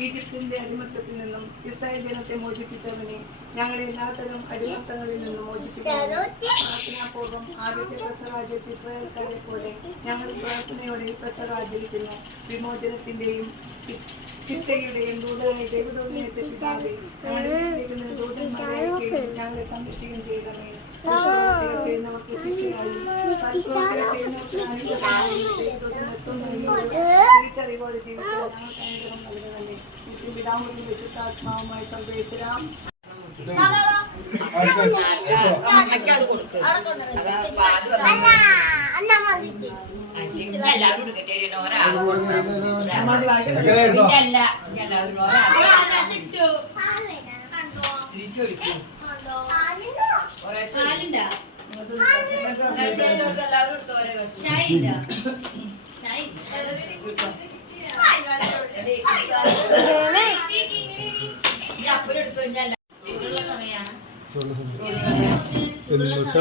ഈജിപ്തിന്റെ അടിമത്തത്തിൽ നിന്നും ഇസ്രായേൽ ജനത്തെ മോചിപ്പിച്ചവനെ ഞങ്ങളെ എല്ലാത്തരം അടിമത്തങ്ങളിൽ നിന്നും മോചിപ്പിച്ചപൂർവ്വം ആദ്യത്തെ പെസഹാചരിച്ച ഇസ്രായേൽക്കാരെ പോലെ ഞങ്ങൾ പ്രാർത്ഥനയോടെ പെസഹാചരിക്കുന്നു. വിമോചനത്തിന്റെയും ശിക്ഷയുടെയും ദൂതനായി ദൈവദൂതനെ എത്തിക്കാതെ ഞങ്ങളെ സംരക്ഷിക്കുകയും ചെയ്യണമേ. നമുക്ക് ശിക്ഷയായി തിരിച്ചറിവോടെ ജീവിക്കാൻ ഞങ്ങൾക്ക് അനുഗ്രഹം നൽകുന്നതല്ലേ. പിതാവിനും വിശുദ്ധാത്മാവുമായി സംഗ്രഹിച്ചരാം.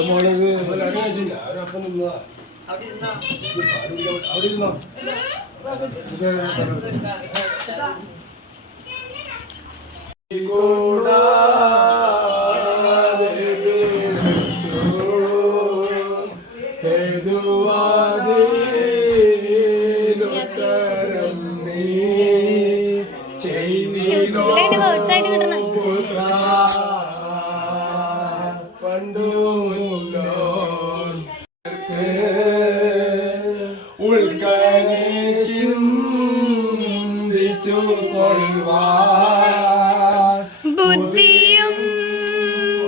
മുളക് ബുദ്ധിയും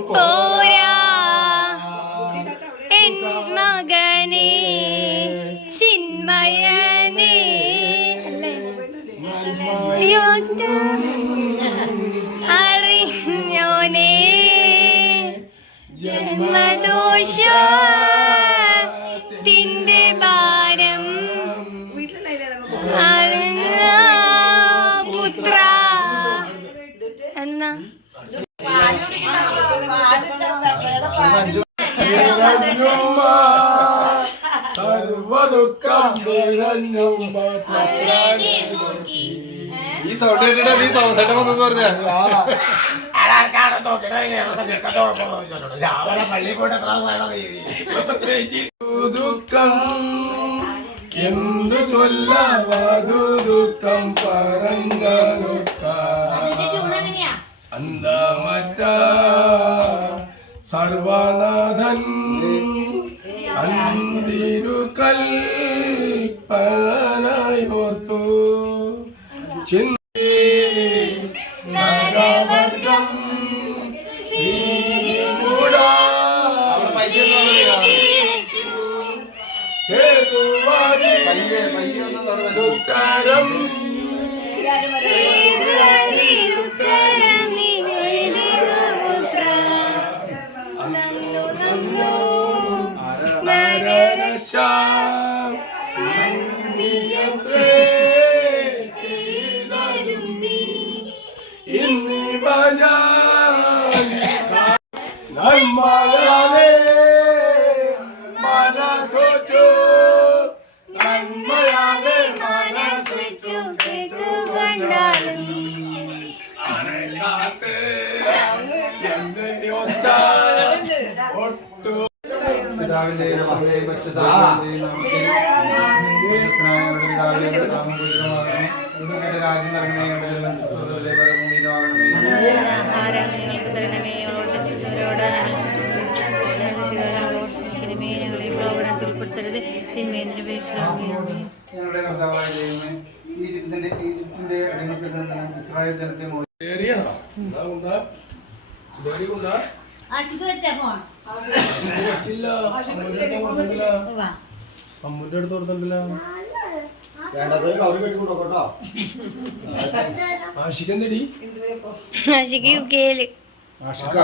പോരാ എൻ മകനെ ചിന്മയനെ അറിഞ്ഞോനെ ജന്മദോഷത്തിന്റെ ഭാരം പുത്ര എന്നാ ഈ സൗണ്ട് കേട്ടിട്ട് നീ തോമസേട്ടൻ വന്നു പറഞ്ഞ ദുഃഖം എന്തു ചൊല്ലാതു ദുഃഖം പറഞ്ഞൊക്ക അന്തമറ്റ സർവനാഥൻ അന്തിരുകൽപ്പനയോർത്തു നരവർഗം ഉത്തരം നന്മയാലേ മനസ്സൊറ്റു നന്മയാലേ മനസ്സൊറ്റു കേട്ടുകൊണ്ടാലും അറിയാത്ത എന്റെ ഒച്ച ഒട്ടു പിതാവിന്റെയും അമ്മയുടെയും പരിശുദ്ധാത്മാവിന്റെയും നാമത്തിൽ രാജ്യം തരണമേ ഞങ്ങളുടെ കർത്താവായ ദൈവമേ, ഈജിപ്തിന്റെ അടിമത്തിൽ നിന്ന് ഇസ്രായേൽ ജനത്തെ അമ്മൂന്റെ അടുത്ത് കൊടുത്തിട്ടില്ല. ആഷിക്ക് എന്തടി? ആഷിക്ക് യുകെയില്. ആഷിക്ക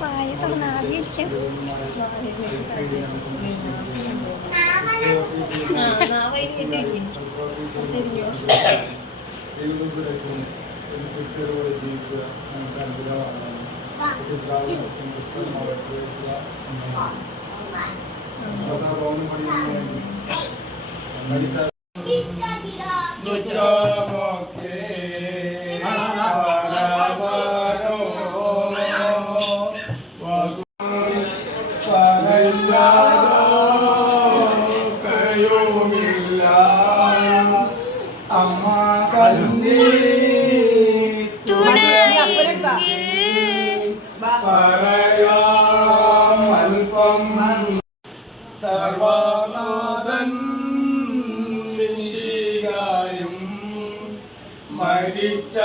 വായ തുറന്നാവിരിക്കും. സർവനാഥൻ നിശികായും മരിച്ച